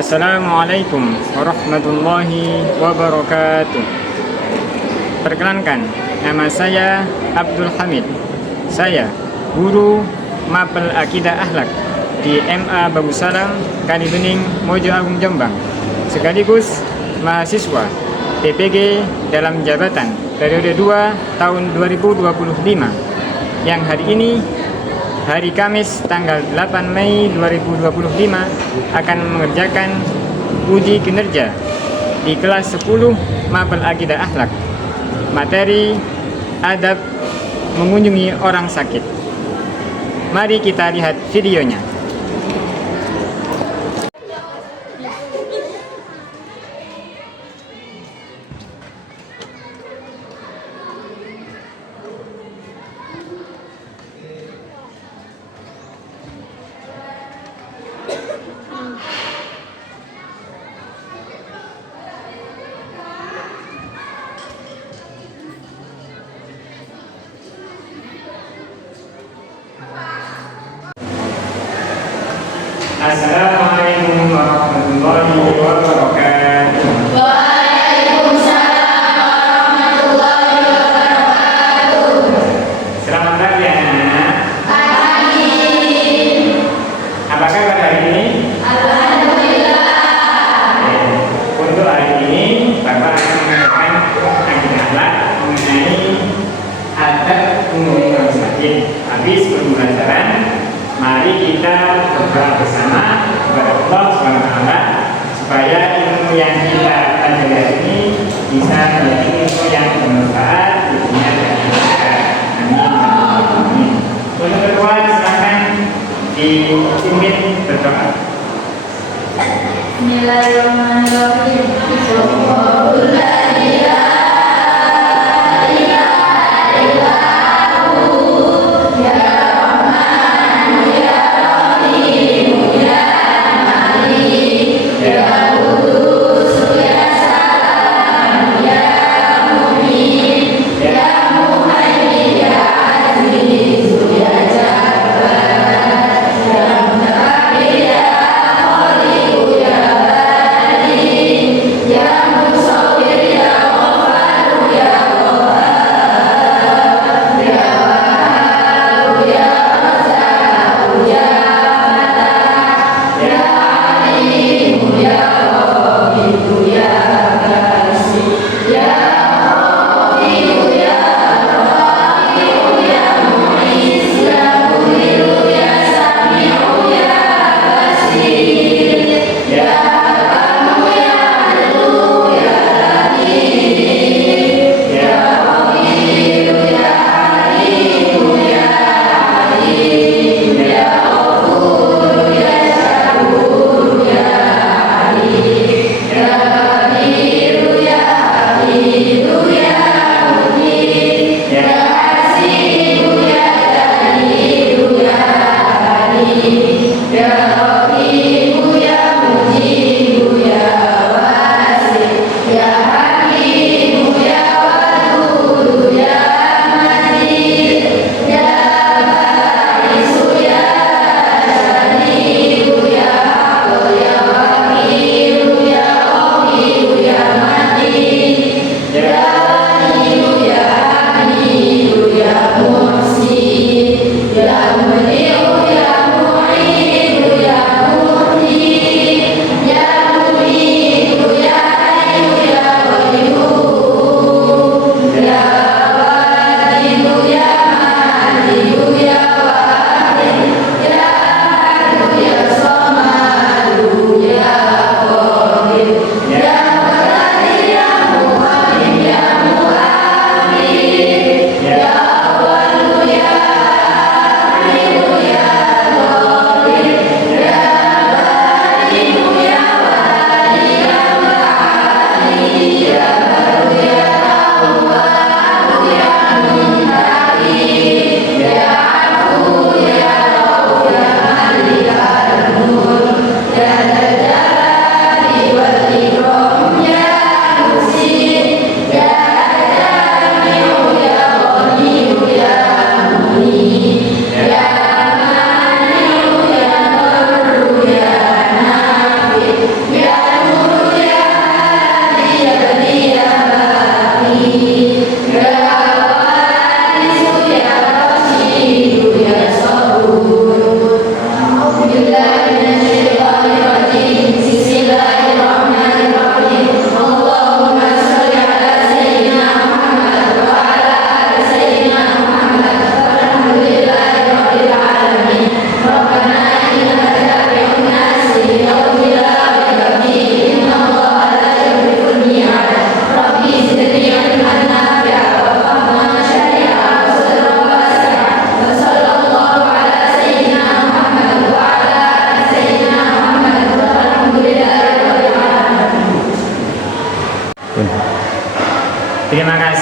Assalamualaikum warahmatullahi wabarakatuh. Perkenalkan, nama saya Abdul Hamid. Saya guru Mapel Akidah Akhlak di MA Bagusalam, Kalibening, Mojo Agung, Jombang, sekaligus mahasiswa PPG dalam jabatan periode 2 tahun 2025 yang hari ini, hari Kamis tanggal 8 Mei 2025 akan mengerjakan uji kinerja di kelas 10 Mapel Akidah Akhlak, materi adab mengunjungi orang sakit. Mari kita lihat videonya. Assalamualaikum warahmatullahi wabarakatuh. Waalaikumsalam warahmatullahi wabarakatuh. Selamat pagi anak-anak. Pagi. Apa kabar hari ini? Alhamdulillah. Untuk hari ini Bapak akan mengajarkan akidah akhlak mengenai adab mengunjungi orang sakit. Habis pembelajaran, mari kita berdoa bersama kepada Allah SWT supaya ilmu yang kita pelajari hari ini bisa menjadi ilmu yang bermanfaat di dunia dan di akhirat. Amin. Untuk kedua, silakan dipimpin berdoa. Bismillahirrahmanirrahim.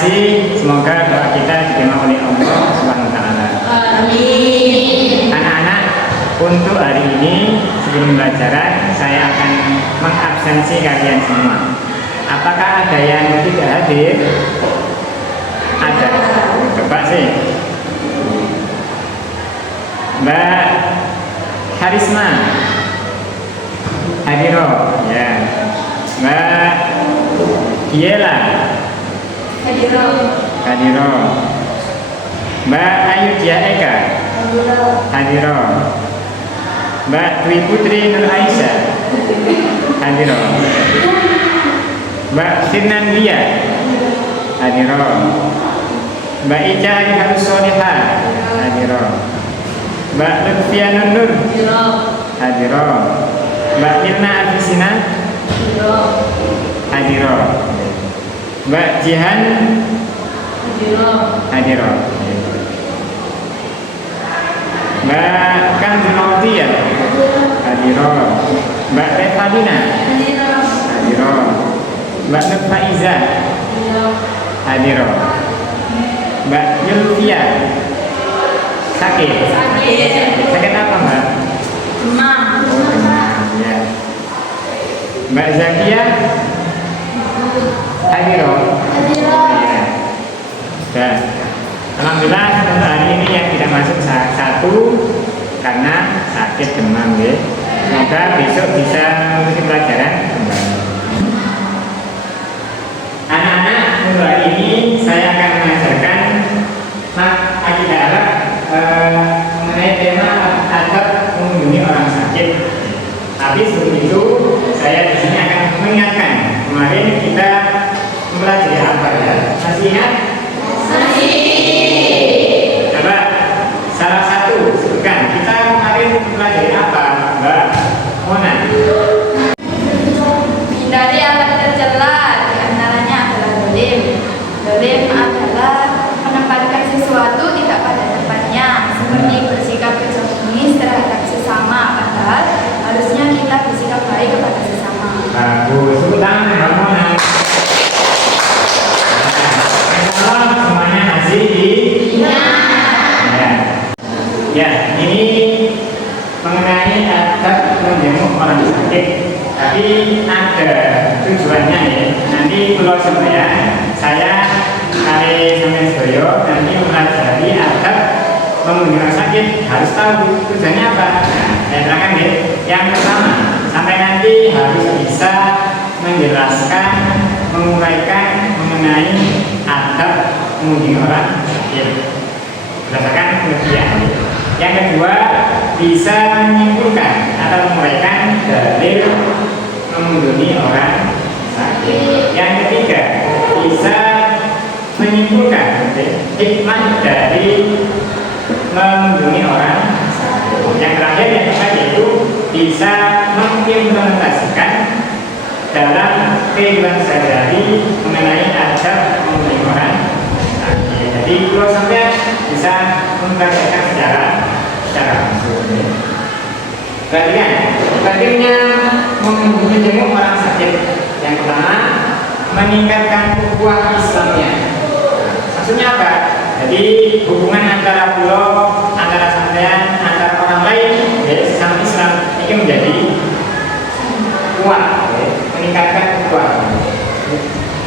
kasih, semoga doa kita diterima oleh Allah Subhanahu wa taala. Amin. Anak-anak, untuk hari ini sebelum pelajaran saya akan mengabsensi kalian semua. Apakah ada yang tidak hadir? Ada. Coba sih. Mbak Harisma Hadiro, ya. Mbak Giela Hadiro. Mbak Ayudya Eka Hadiro. Mbak Dwi Putri Nur Aisyah Hadiro. Mbak Firnandia Hadiro. Mbak Ica Harus Soleha Hadiro. Mbak Lutfianun Nur Hadiro. Mbak Mirna Afisina Hadiro. Mbak Jihan Hadiro. Mbak Kanzunautia Hadiro. Mbak Revalina Hadiro. Mbak Nur Faiza Hadiro. Mbak Yulfia sakit apa Mbak? Demam. Oh, demam, ya. Mbak Zakia Hadiro. Ya. Dan alhamdulillah untuk hari ini yang tidak masuk satu karena sakit demam ya. Semoga besok bisa mengikuti pelajaran kembali. Anak-anak, untuk hari ini saya akan mengajarkan akidah Arab mengenai tema adab mengunjungi orang sakit. Tapi sebelum itu saya di sini akan mengingatkan kemarin kita mempelajari apa ya? Masih ingat? Coba salah satu sebutkan kita kemarin mempelajari apa, Mbak Mona? Hindari alat tercela, di antaranya adalah dolim. Dolim adalah menempatkan sesuatu tidak pada tempatnya, seperti bersikap egois terhadap sesama, padahal harusnya kita bersikap baik kepada sesama. Bagus, tepuk tangan Mbak Mona. Nah, semuanya masih ya, ini mengenai adab menjenguk orang sakit. Tapi ada tujuannya ya. Nanti kalau saya kali sampai Soyo nanti mempelajari adab mengunjungi orang sakit harus tahu tujuannya apa. Nah, saya terangkan ya. Yang pertama, sampai nanti harus bisa menjelaskan, menguraikan mengenai adab mengunjungi orang sakit berdasarkan pengertian. Yang kedua, bisa menyimpulkan atau menguraikan dalil mengunjungi orang sakit. Yang ketiga, bisa menyimpulkan hikmah dari mengunjungi orang sakit. Yang terakhir yang keempat yaitu bisa mengimplementasikan dalam kehidupan sehari-hari mengenai adab mengunjungi orang sakit. Jadi kalau sampai bisa mempraktekkan secara langsung. Perhatikan, pentingnya menjenguk orang sakit. Yang pertama, meningkatkan ukhuwah Islamnya. Maksudnya apa? Jadi hubungan antara pulau, antara sampean, antara orang lain, ya, sesama Islam ini menjadi kuat, ya, meningkatkan ukhuwah.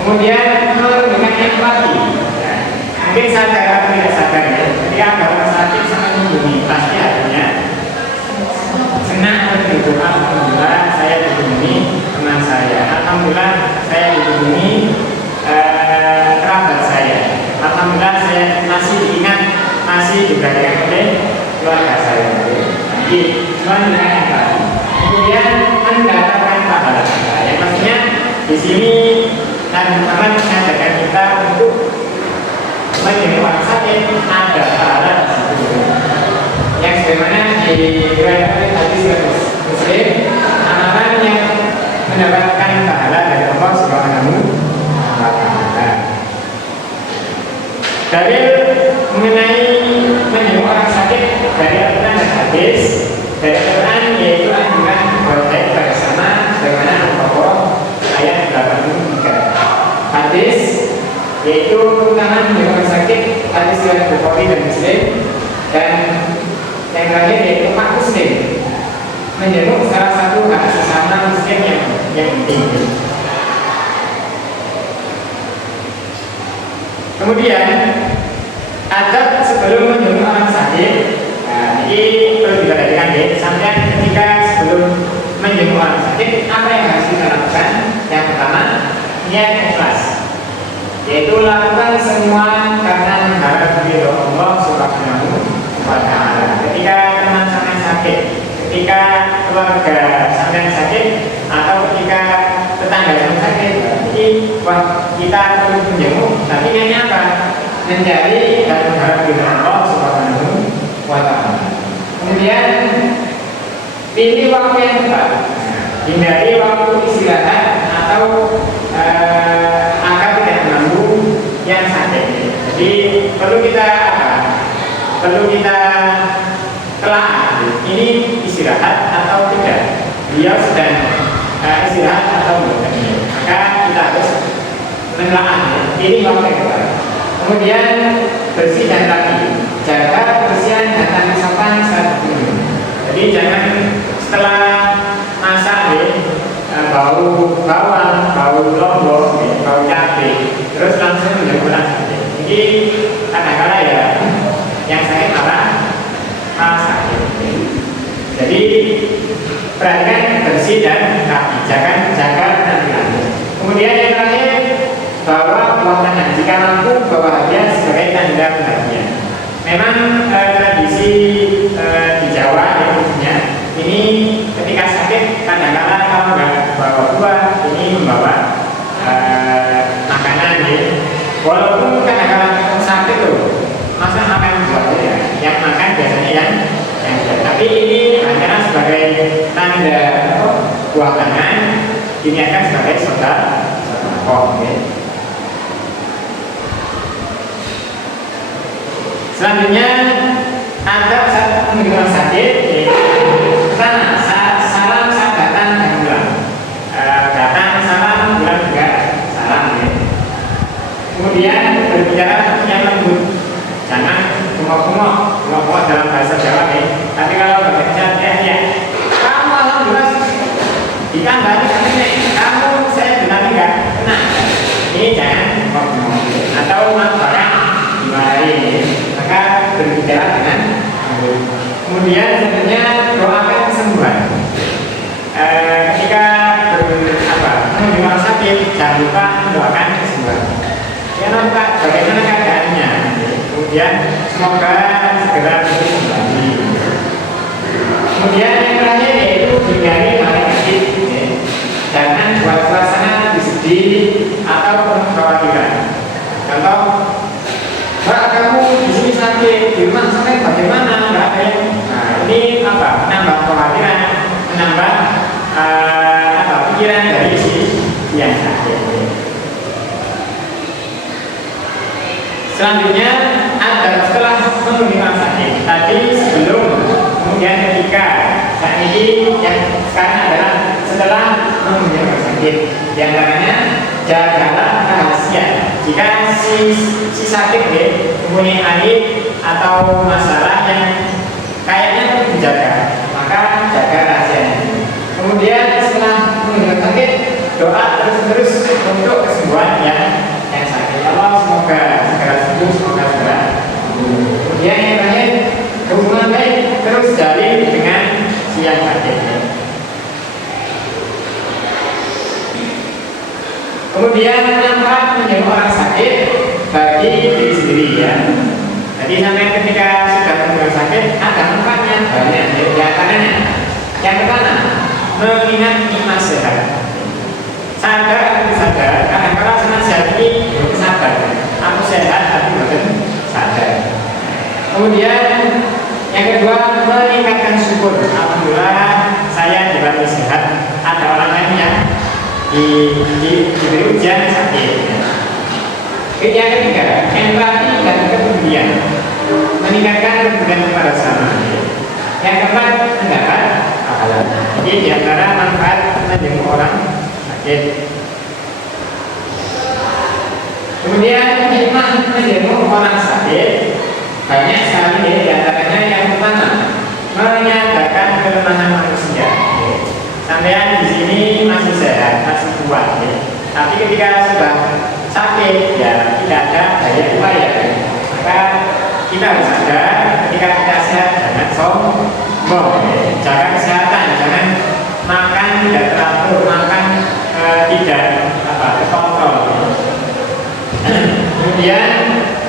Kemudian menunjukkan empati. Ya. Mungkin sadar atau tidak sadar ya. Ketika ada orang sakit sangat mengunjungi, pasti artinya senang berdoa, alhamdulillah saya dikunjungi teman saya, alhamdulillah saya dikunjungi kerabat saya, alhamdulillah saya masih diingat, masih diperhatikan oleh keluarga saya. Jadi menunjukkan empati. Kemudian mendapatkan pahala. Yang maksudnya di sini teman-teman mengajarkan kita untuk menjenguk orang sakit ada pahala di situ. Yang sebagaimana diriwayatkan hadis Muslim, amalan yang mendapatkan pahala dari Allah Subhanahu wa taala. Dalil mengenai menjenguk orang sakit dari Al-Quran dan hadis. Dari Al-Quran yaitu anjuran berbaik bersama dengan Al-Baqarah ayat 83. Hadis yaitu yaitu keutamaan menjenguk orang sakit hadis riwayat Bukhari dan Muslim. Dan yang terakhir yaitu umat muslim menjenguk salah satu hak sesama muslim yang penting. Kemudian adab sebelum menjenguk orang sakit, nah, ini perlu diperhatikan ya. Sampai ketika sebelum menjenguk orang sakit, apa yang harus kita lakukan? Yang pertama, niat ikhlas, yaitu lakukan semua karena mengharap ridho Allah Subhanahu wa Ta'ala. Ketika teman sampai sakit, ketika keluarga sampai sakit, atau ketika tetangga sampai sakit, jadi wah kita perlu menjenguk. Tapi niatnya apa? Mencari dan mengharap ridho Allah Subhanahu wa Ta'ala. Kemudian pilih waktu yang tepat, hindari waktu istirahat atau agar tidak mengganggu yang sakit. Jadi perlu kita apa? Perlu kita telah ini istirahat atau tidak. Beliau sedang istirahat atau belum. Maka kita harus menelaah ini waktu yang tepat. Kemudian bersih dan rapi, jaga kebersihan dan tata sopan saat minum. Jadi jangan setelah masak bau bawang, bau lombok, bau cabai, terus langsung menjenguk orang sakit. Jadi kadang-kadang ya yang sakit malah sakit. Jadi perhatikan bersih dan rapi, jaga penampilan. Kemudian yang terakhir, bawa buah tangan. Jika mampu bawa hadiah sebagai tanda bahagia. Memang tradisi di Jawa ya khususnya ini ketika sakit kadang-kadang kalau nggak bawa buah ini membawa makanan ya. Walaupun kadang-kadang sakit loh, masa makan buah ya. Yang makan biasanya yang tapi ini hanya sebagai tanda buah tangan, ini akan sebagai sedekah. Selanjutnya adab saat menjenguk orang sakit, pertama salam saat datang dan pulang. Datang salam, pulang juga salam ya. Kemudian berbicara yang lembut, jangan kumok-kumok dalam bahasa Jawa ya. Tapi kalau berbicara ya, kamu alhamdulillah ditambah kamu saya bilang enggak tenang. Ini jangan kumok-kumok atau marah dimarahin. Maka berbicara dengan kemudian sebenarnya doakan kesembuhan. Ketika menjenguk orang sakit, jangan lupa mendoakan kesembuhan. Ya nampak bagaimana keadaannya. Kemudian semoga segera kembali. Kemudian yang terakhir yaitu hindari hal negatif. Jangan buat suasana sedih atau penuh kekhawatiran. Contoh, Pak, kamu di sini sakit, di rumah sakit bagaimana? Nggak ada yang. Nah, ini apa? Menambah kekhawatiran, menambah pikiran dari si yang sakit. Selanjutnya ada setelah mengunjungi orang sakit. Tadi sebelum, kemudian ketika. Saat ini yang sekarang adalah setelah mengunjungi orang sakit. Di antaranya jagalah rahasia. Jika si sakit mempunyai aib atau masalah yang kayaknya perlu dijaga, maka jaga rahasianya. Kemudian setelah mengunjungi sakit, doa terus untuk kesembuhan yang sakit. Allah semoga segera sembuh, semoga segera. Kemudian yang terakhir, hubungan baik terus jalin dengan si yang sakit. Kemudian manfaat menjenguk orang sakit bagi diri sendiri ya. Jadi sampai ketika sudah menjenguk sakit ada manfaatnya banyak. Di antaranya yang pertama mengingat nikmat sehat. Sadar atau sadar kadang-kadang senasihat ini belum sadar. Aku sehat tapi belum sadar. Kemudian yang kedua meningkatkan syukur. Alhamdulillah saya diberi sehat. Ada orang lain yang diberi ujian sakit. Yang ketiga, empati dan kepedulian, meningkatkan kepedulian kepada sama. Yang keempat, mendapat pahala. Jadi di antara manfaat menjenguk orang sakit. Kemudian hikmah menjenguk orang sakit banyak sekali, diantaranya yang pertama menyadarkan kelemahan manusia. Sampean di sini masih sehat, masih kuat, tapi ketika sudah sakit ya tidak ada daya upaya, maka kita harus sadar ketika kita sehat jangan sombong, jaga kesehatan, jangan makan tidak teratur, makan tidak terkontrol. Kemudian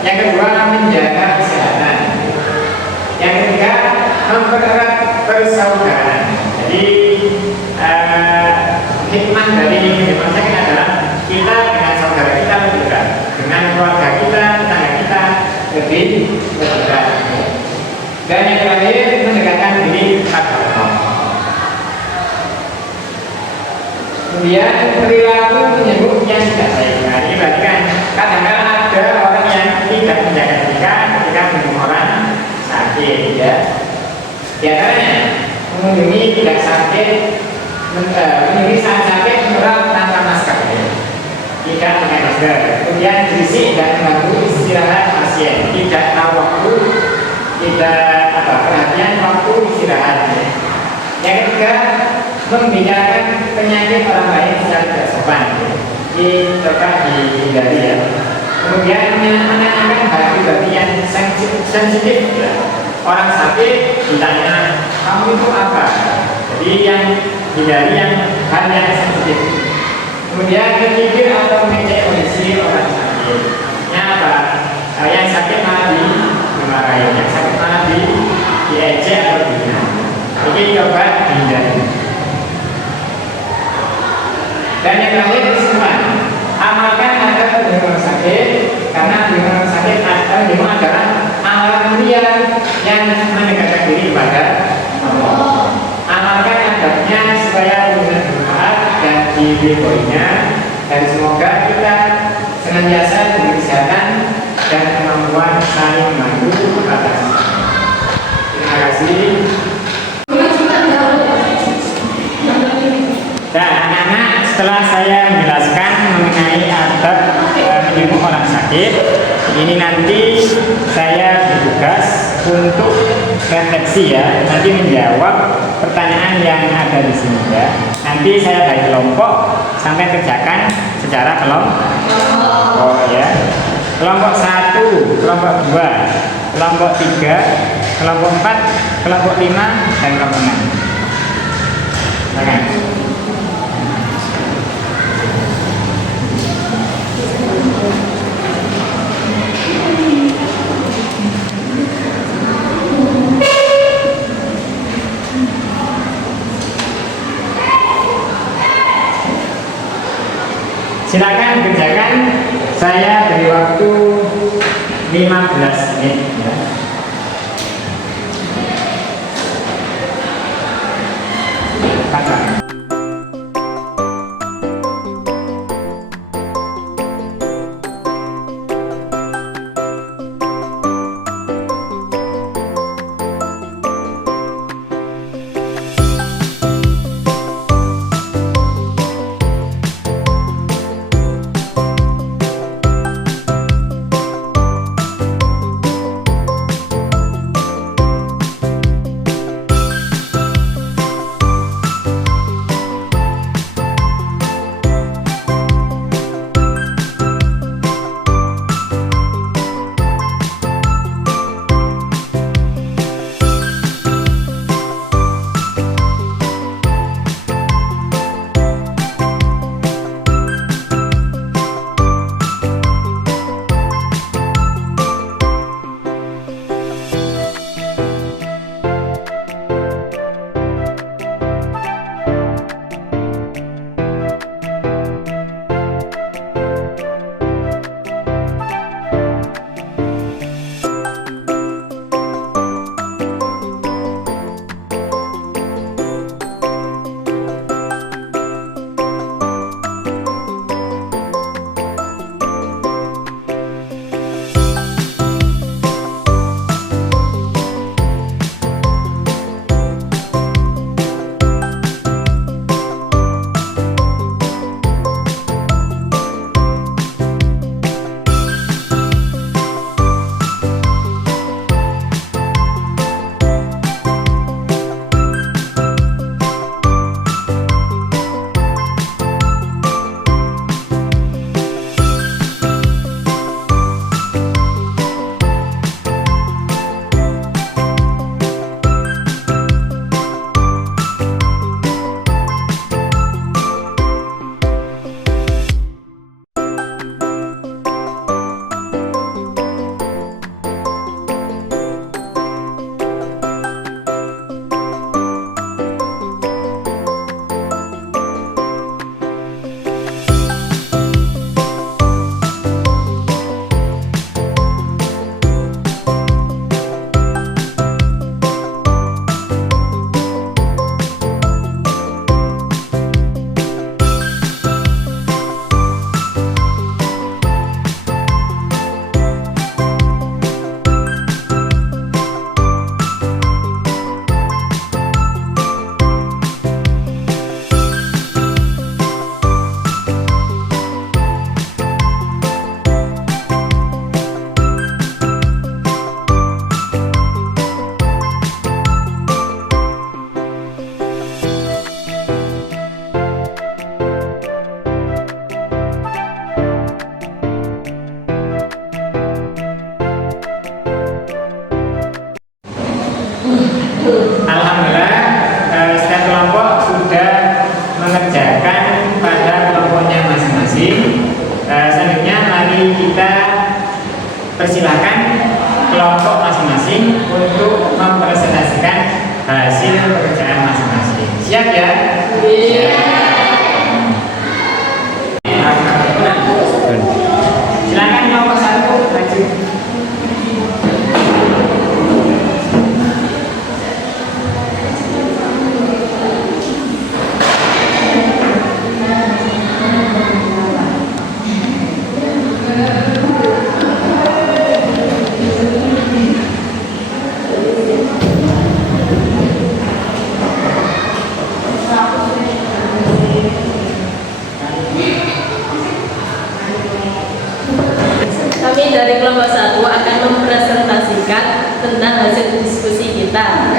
yang kedua menjaga kesehatan. Yang ketiga mempererat persaudaraan. Jadi hikmah dari hikmah sakit adalah kita dengan saudara kita lebih dekat, dengan keluarga kita, tetangga kita lebih dekat. Dan yang terakhir mendekatkan diri kepada Allah. Kemudian perilaku menyebut yang tidak baik. Nah, ini berarti kan kadang-kadang ada orang yang tidak menjaga ketika mengunjungi orang sakit, ya. Di antaranya mengunjungi tidak sakit, mengunjungi saat sakit menerap tanpa masker, ya. Tidak pakai masker. Kemudian berisik dan mengganggu istirahat pasien, tidak tahu waktu, tidak perhatian waktu istirahat. Ya. Yang ketiga membicarakan penyakit orang lain secara tidak sopan, ini tetap dihindari, ya. Kemudian menanyakan hati yang sensitif, ya. Orang sakit ditanya kamu itu apa, jadi yang hindari yang hal yang sensitif. Kemudian berpikir atau mengecek kondisi orang sakit. Apa? Yang sakit malah dimarahi, yang sakit malah diejek atau dihina. Ini coba dihindari. Dan yang terakhir kesimpulan, amalkan agar rumah sakit, karena di rumah sakit adalah amalan mulia yang mendekatkan diri kepada Allah. Amalkan adabnya supaya benar bermanfaat dan diridhoinya, dan semoga kita senantiasa diberi kesehatan dan kemampuan saling membantu atas. Terima kasih. Dan anak-anak, setelah saya menjelaskan mengenai adab menjenguk orang sakit, ini nanti saya bertugas untuk refleksi, ya, nanti menjawab pertanyaan yang ada di sini, ya. Nanti saya bagi kelompok sampai kerjakan secara kelompok, ya. Kelompok 1, kelompok 2, kelompok 3, kelompok 4, kelompok 5, dan kelompok 6. Silakan. Silakan kerjakan, saya beri waktu 15 menit, ya. Baca. masing-masing untuk mempresentasikan hasil pekerjaan masing-masing. Siap ya? Silakan kelompok 1 maju. Kami dari kelompok 1 akan mempresentasikan tentang hasil diskusi kita.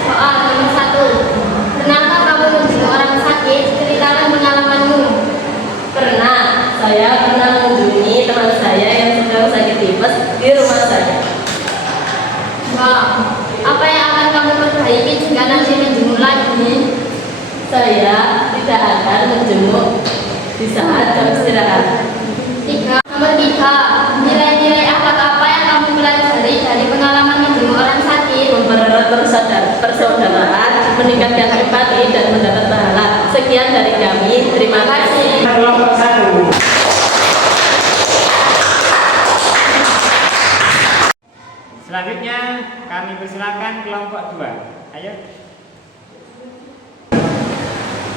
Soal nomor 1. Kenapa kamu menjenguk orang sakit? Ceritakan pengalamanmu. Saya pernah mengunjungi teman saya yang sedang sakit tipes di rumah saya. Wow. Apa yang akan kamu perbaiki jika nanti menjenguk lagi? Saya tidak akan menjenguk di saat jam istirahat. Nomor 3. Nilai-nilai akhlak apa yang kamu pelajari dari pengalaman menjenguk orang sakit? Mempererat persaudaraan, meningkatkan empati dan mendapat pahala. Sekian dari kami. Terima kasih. Kelompok 1. Selanjutnya kami persilakan kelompok 2. Ayo.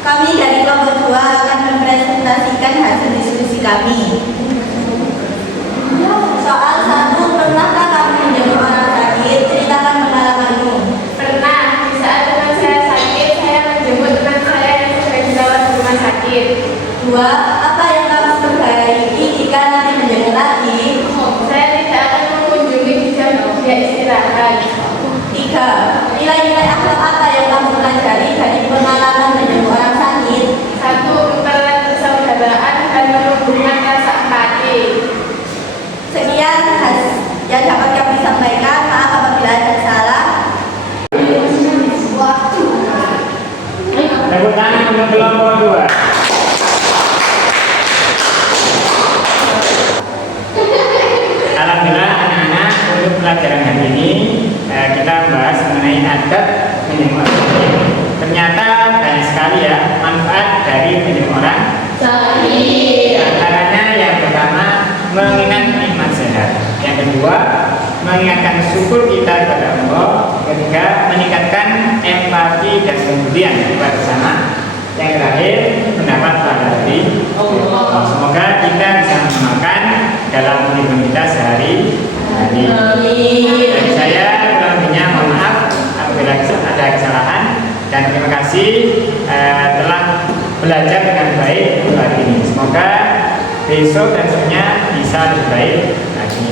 Kami dari kelompok 2 akan mempresentasikan hasil diskusi kami. Soal 1, pernahkah kamu menjenguk orang sakit? Ceritakan pengalamanmu. Pernah. Di saat teman saya sakit, saya menjemput teman saya yang sedang dirawat di rumah sakit. 2, apa yang kamu perbaiki jika nanti menjenguk lagi? Saya tidak akan mengunjungi di jam dia istirahat. 3, nilai-nilai akhlak apa yang kamu pelajari dari pengalaman menjenguk orang sakit? 1. Mempererat persaudaraan dan menumbuhkan rasa empati. Sekian yang dapat kami sampaikan. Maaf apabila ada salah. Tepuk tangan untuk kelompok 2. Alhamdulillah anak-anak, untuk pelajaran hari ini kita membahas mengenai adab menjenguk orang sakit. Ternyata banyak sekali ya manfaat dari menjenguk orang sakit. Di antaranya yang pertama, mengingat nikmat sehat. Yang kedua, mengingatkan syukur kita kepada Allah. Ketiga, meningkatkan empati dan kepedulian kepada sesama. Yang terakhir, mendapat pahala dari Allah. Semoga kita bisa mengamalkan dalam kehidupan kita sehari-hari. Dan saya kurang lebihnya mohon maaf apabila ada kesalahan, dan terima kasih telah belajar dengan baik untuk hari ini. Semoga besok dan seterusnya bisa lebih baik lagi.